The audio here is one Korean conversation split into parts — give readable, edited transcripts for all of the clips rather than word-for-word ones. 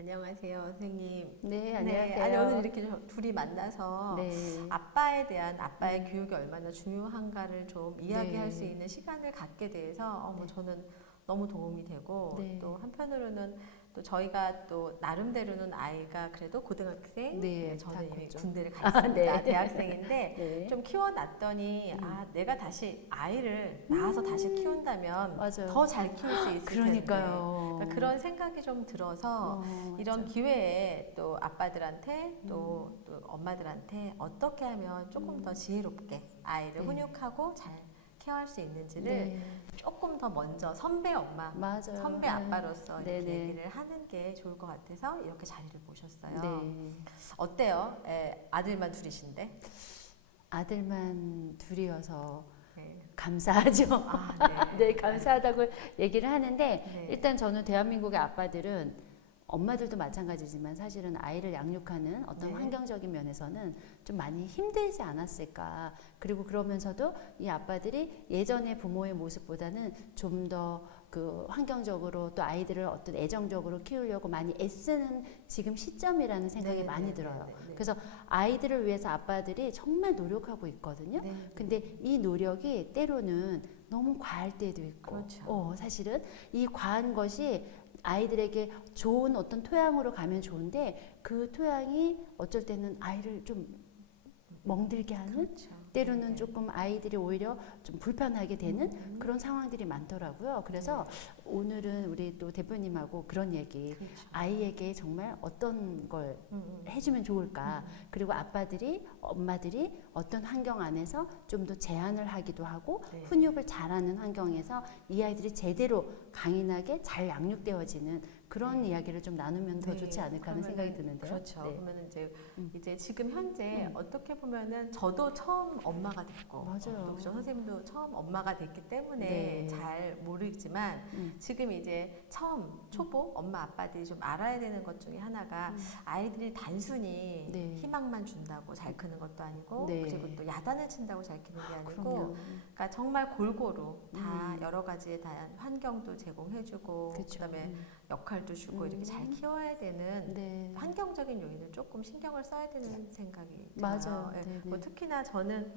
안녕하세요, 선생님. 네, 네, 안녕하세요. 아니 오늘 이렇게 둘이 만나서 네, 아빠에 대한 아빠의 교육이 얼마나 중요한가를 좀 이야기할 수 네, 있는 시간을 갖게 돼서 네, 저는 너무 도움이 되고 네, 또 한편으로는 또 저희가 또 나름대로는 아이가 그래도 고등학생, 네, 네, 저는 이미 단코죠. 군대를 가 있습니다. 네, 대학생인데 네, 좀 키워놨더니 내가 다시 아이를 낳아서 다시 키운다면 맞아요. 더 잘 키울 수 있을 텐데 그러니까요. 그러니까 그런 생각이 좀 들어서 이런 맞아. 기회에 또 아빠들한테 또 엄마들한테 어떻게 하면 조금 더 지혜롭게 아이를 네. 훈육하고 잘 케어할 수 있는지를 네, 조금 더 먼저 선배 엄마, 맞아요. 선배 네. 아빠로서 이렇게 네, 네. 얘기를 하는 게 좋을 것 같아서 이렇게 자리를 모셨어요. 네. 어때요? 아들만 둘이신데? 아들만 둘이어서 네. 감사하죠. 아, 네, 감사하다고 얘기를 하는데 네. 일단 저는 대한민국의 아빠들은 엄마들도 마찬가지지만 사실은 아이를 양육하는 어떤 네. 환경적인 면에서는 좀 많이 힘들지 않았을까. 그리고 그러면서도 이 아빠들이 예전의 부모의 모습보다는 좀 더 그 환경적으로 또 아이들을 어떤 애정적으로 키우려고 많이 애쓰는 지금 시점이라는 생각이 네, 많이 네, 들어요. 네, 네. 그래서 아이들을 위해서 아빠들이 정말 노력하고 있거든요. 네. 근데 이 노력이 때로는 너무 과할 때도 있고, 그렇죠. 사실은 이 과한 것이 아이들에게 좋은 어떤 토양으로 가면 좋은데 그 토양이 어쩔 때는 아이를 좀 멍들게 하는 그렇죠. 때로는 네. 조금 아이들이 오히려 좀 불편하게 되는 그런 상황들이 많더라고요. 그래서 오늘은 우리 또 대표님하고 그런 얘기, 그렇죠. 아이에게 정말 어떤 걸 해주면 좋을까. 그리고 아빠들이, 엄마들이 어떤 환경 안에서 좀 더 제한을 하기도 하고 네. 훈육을 잘하는 환경에서 이 아이들이 제대로 강인하게 잘 양육되어지는 그런 이야기를 좀 나누면 더 네, 좋지 않을까 하는 생각이 드는데요. 그렇죠. 네. 그러면 이제 지금 현재 어떻게 보면은 저도 처음 엄마가 됐고, 맞아요. 또 그죠? 선생님도 처음 엄마가 됐기 때문에 네. 잘 모르지만 지금 이제 처음 초보 엄마 아빠들이 좀 알아야 되는 것 중에 하나가 아이들이 단순히 네. 희망만 준다고 잘 크는 것도 아니고 네. 그리고 또 야단을 친다고 잘 크는 게 아니고 그럼요. 그러니까 정말 골고루 다 여러 가지에 대한 환경도 제공해주고 그쵸. 그다음에 역할도 주고 이렇게 잘 키워야 되는 네. 환경적인 요인을 조금 신경을 써야 되는 생각이 들어요. 맞아요. 예, 네, 네. 뭐 특히나 저는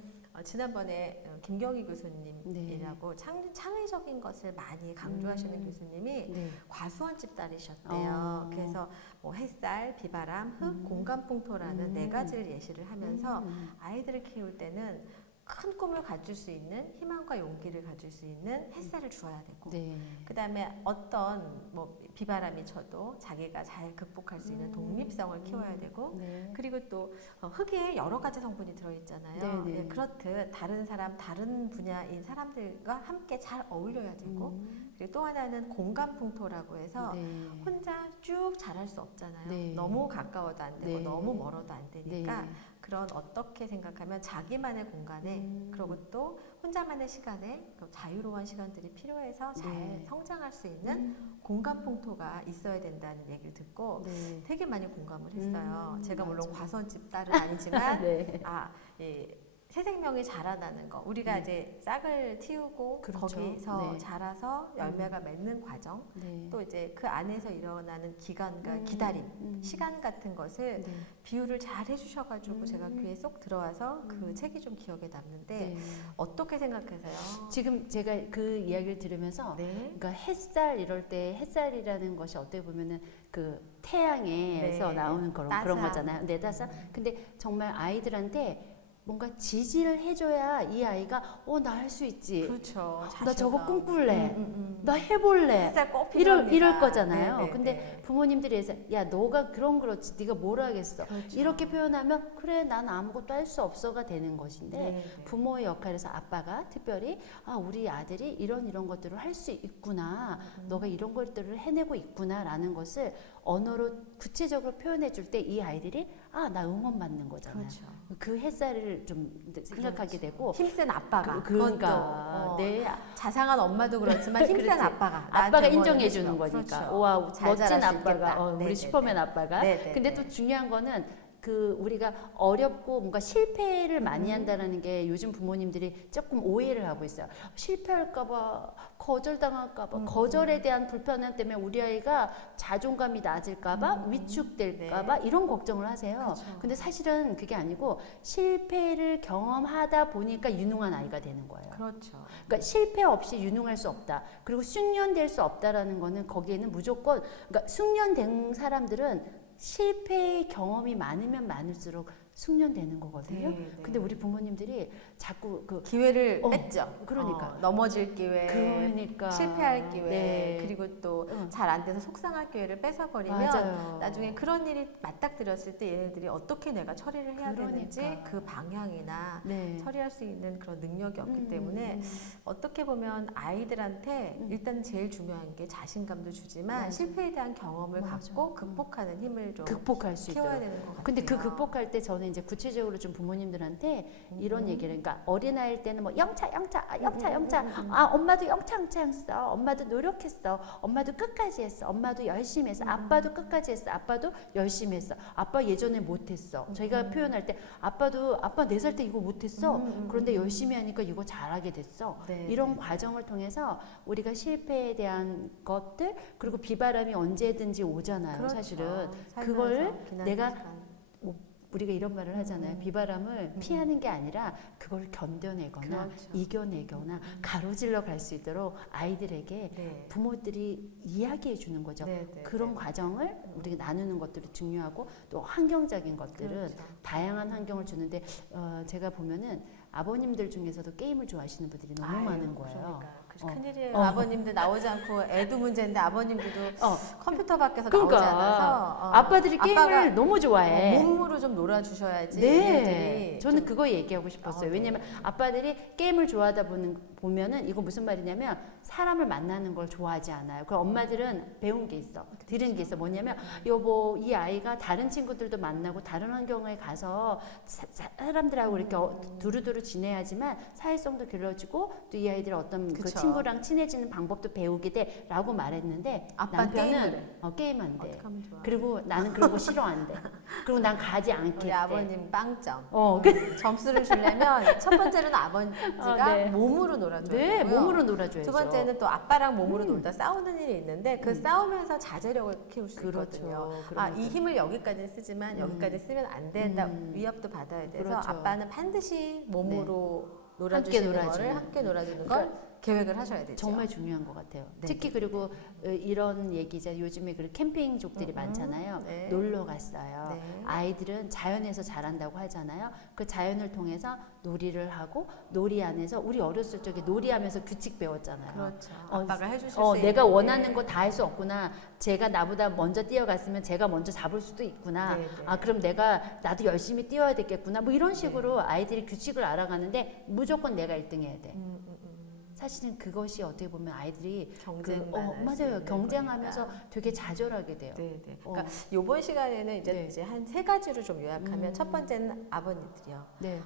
지난번에 김경희 교수님이라고 창의적인 것을 많이 강조하시는 교수님이 네. 과수원집 딸이셨대요. 그래서 뭐 햇살, 비바람, 흙, 공간풍토라는 네 가지를 예시를 하면서 아이들을 키울 때는 큰 꿈을 가질 수 있는 희망과 용기를 가질 수 있는 햇살을 주어야 되고 네. 그 다음에 어떤 뭐 비바람이 쳐도 자기가 잘 극복할 수 있는 독립성을 키워야 되고 네. 그리고 또 흙에 여러 가지 성분이 들어있잖아요. 네네. 예, 그렇듯 다른 사람, 다른 분야인 사람들과 함께 잘 어울려야 되고 그리고 또 하나는 공간풍토라고 해서 네. 혼자 쭉 자랄 수 없잖아요. 네. 너무 가까워도 안 되고 네. 너무 멀어도 안 되니까 네. 그런 어떻게 생각하면 자기만의 공간에 그리고 또 혼자만의 시간에 그 자유로운 시간들이 필요해서 잘 네. 성장할 수 있는 공간 풍토가 있어야 된다는 얘기를 듣고 네. 되게 많이 공감을 했어요. 제가 물론 맞아. 과수원집 딸은 아니지만 네. 새 생명이 자라나는 거 우리가 이제 싹을 틔우고 그렇죠. 거기서 네. 자라서 열매가 맺는 과정 네. 또 이제 그 안에서 일어나는 기간과 기다림 시간 같은 것을 네. 비유를 잘 해주셔가지고 제가 귀에 쏙 들어와서 그 책이 좀 기억에 남는데 네. 어떻게 생각하세요? 지금 제가 그 이야기를 들으면서 네. 그러니까 햇살 이럴 때 햇살이라는 것이 어떻게 보면은 그 태양에서 네. 나오는 그런 따스함. 거잖아요. 네, 따스. 근데 정말 아이들한테 뭔가 지지를 해줘야 이 아이가 나 할 수 있지. 그렇죠. 나 저거 자신감. 꿈꿀래. 나 해볼래. 햇살 꼭 필요합니다. 이럴 거잖아요. 네, 네, 근데 네. 부모님들이 해서 야 너가 그렇지 네가 뭘 하겠어. 그렇죠. 이렇게 표현하면 그래 난 아무것도 할 수 없어가 되는 것인데 네, 네. 부모의 역할에서 아빠가 특별히 우리 아들이 이런 것들을 할 수 있구나. 너가 이런 것들을 해내고 있구나라는 것을 언어로 구체적으로 표현해 줄 때 이 아이들이 나 응원받는 거잖아요. 그렇죠. 그 햇살을 좀 생각하게 되고 힘센 아빠가 그러니까 네. 자상한 엄마도 그렇지만 힘센 그렇지. 아빠가 아빠가 나한테 인정해 응원해주면. 주는 거니까. 그렇죠. 와 잘 멋진 자랄 수 아빠가 있겠다. 우리 네네네. 슈퍼맨 아빠가. 네네네. 근데 또 중요한 거는 그 우리가 어렵고 뭔가 실패를 많이 한다는 게 요즘 부모님들이 조금 오해를 하고 있어요. 실패할까봐, 거절당할까봐, 거절에 대한 불편함 때문에 우리 아이가 자존감이 낮을까봐, 위축될까봐 이런 걱정을 하세요. 그쵸. 근데 사실은 그게 아니고 실패를 경험하다 보니까 유능한 아이가 되는 거예요. 그렇죠. 그러니까 실패 없이 유능할 수 없다. 그리고 숙련될 수 없다라는 거는 거기에는 무조건 그러니까 숙련된 사람들은 실패의 경험이 많으면 많을수록 숙련되는 거거든요. 네. 근데 우리 부모님들이 자꾸 그 기회를 뺐죠. 그러니까. 넘어질 기회, 그러니까 실패할 기회, 네. 그리고 또 잘 안 돼서 속상할 기회를 뺏어버리면 맞아요. 나중에 그런 일이 맞닥뜨렸을 때 얘네들이 어떻게 내가 처리를 해야 되는지 그러니까. 그 방향이나 네. 처리할 수 있는 그런 능력이 없기 때문에 어떻게 보면 아이들한테 일단 제일 중요한 게 자신감도 주지만 맞아. 실패에 대한 경험을 맞아. 갖고 극복하는 힘을 좀 극복할 수 키워야 있도록. 되는 것 같아요. 근데 그 극복할 때 저는 이제 구체적으로 좀 부모님들한테 이런 얘기를 그러니까 어린아이일 때는 뭐 영차 아 엄마도 영차 했어 엄마도 노력했어 엄마도 끝까지 했어 엄마도 열심히 했어 아빠도 끝까지 했어 아빠도 열심히 했어 아빠 예전에 못했어 저희가 표현할 때 아빠 4살 때 이거 못했어 그런데 열심히 하니까 이거 잘하게 됐어 네. 이런 과정을 통해서 우리가 실패에 대한 것들 그리고 비바람이 언제든지 오잖아요 그렇죠. 사실은 살면서 그걸 비난하지만. 내가 우리가 이런 말을 하잖아요. 비바람을 피하는 게 아니라 그걸 견뎌내거나 그렇죠. 이겨내거나 가로질러 갈 수 있도록 아이들에게 네. 부모들이 이야기해 주는 거죠. 네, 네, 그런 네. 과정을 우리가 나누는 것들이 중요하고 또 환경적인 것들은 그렇죠. 다양한 환경을 주는데 제가 보면은 아버님들 중에서도 게임을 좋아하시는 분들이 너무 아유, 많은 거예요. 그러니까. 큰일이에요. 아버님들 나오지 않고 애도 문제인데 아버님들도 어. 컴퓨터 밖에서 그러니까 나오지 않아서 아빠들이 아빠가 게임을 너무 좋아해. 몸으로 좀 놀아주셔야지. 네, 얘네들이 저는 좀- 그거 얘기하고 싶었어요. 네. 왜냐면 아빠들이 게임을 좋아하다 보면은 이거 무슨 말이냐면 사람을 만나는 걸 좋아하지 않아요. 그 엄마들은 배운 게 있어, 들은 게 있어. 뭐냐면 여보, 이 아이가 다른 친구들도 만나고 다른 환경에 가서 사람들하고 이렇게 두루두루 지내야지만 사회성도 길러지고 또 이 아이들이 어떤 그 그쵸. 친구랑 친해지는 방법도 배우게 돼라고 말했는데 아빠 게임을 해. 남편은 게임 안 돼. 어떡하면 좋아. 그리고 나는 그런 거 싫어한대. 그리고 난 가지 우리 않겠대. 아버님 빵점. 어, 점수를 주려면 첫 번째는 아버지가 네. 몸으로 놀아줘야 네, 되고요. 몸으로 놀아줘야죠. 두 번째는 또 아빠랑 몸으로 놀다 싸우는 일이 있는데 그 싸우면서 자제력을 키울 수 그렇죠. 있거든요. 그런 이 힘을 여기까지 쓰지만 여기까지 쓰면 안 된다. 위협도 받아야 돼서 그렇죠. 아빠는 반드시 몸으로 함께 놀아주시는 놀아주는. 거를 함께 놀아주는 그러니까 걸 계획을 하셔야 되죠. 정말 중요한 것 같아요. 네. 특히 그리고 이런 얘기자 요즘에 그 캠핑족들이 많잖아요. 네. 놀러 갔어요. 네. 아이들은 자연에서 자란다고 하잖아요. 그 자연을 통해서 놀이를 하고 놀이 안에서 우리 어렸을 적에 놀이하면서 규칙 배웠잖아요. 그렇죠. 어, 아빠가 해주실 수 내가 있는 원하는 게. 거 다 할 수 없구나. 제가 나보다 먼저 뛰어갔으면 제가 먼저 잡을 수도 있구나. 네, 네. 그럼 나도 열심히 뛰어야 되겠구나. 뭐 이런 식으로 아이들이 규칙을 알아가는데 무조건 내가 1등 해야 돼. 사실은 그것이 어떻게 보면 아이들이 경쟁만 할수 맞아요. 있는 경쟁하면서 거니까. 되게 좌절하게 돼요. 네, 네. 그러니까 이번 시간에는 이제, 네. 이제 한 3가지로 좀 요약하면 첫 번째는 아버님들이요. 네.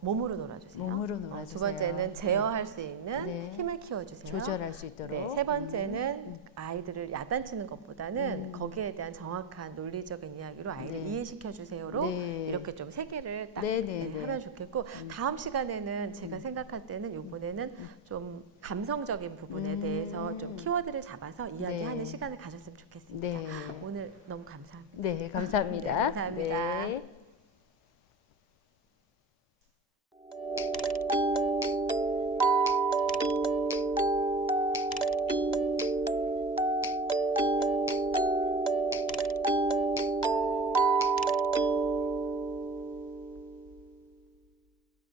몸으로 놀아주세요. 몸으로 놀아주세요. 두 번째는 제어할 수 있는 네. 힘을 키워주세요. 조절할 수 있도록. 네, 세 번째는 아이들을 야단치는 것보다는 거기에 대한 정확한 논리적인 이야기로 아이를 네. 이해시켜 주세요로 네. 이렇게 좀 3개를 딱 네, 네, 네. 하면 좋겠고 다음 시간에는 제가 생각할 때는 이번에는 좀 감성적인 부분에 대해서 좀 키워드를 잡아서 이야기하는 네. 시간을 가졌으면 좋겠습니다. 네. 오늘 너무 감사합니다. 네, 감사합니다. 네, 감사합니다. 네.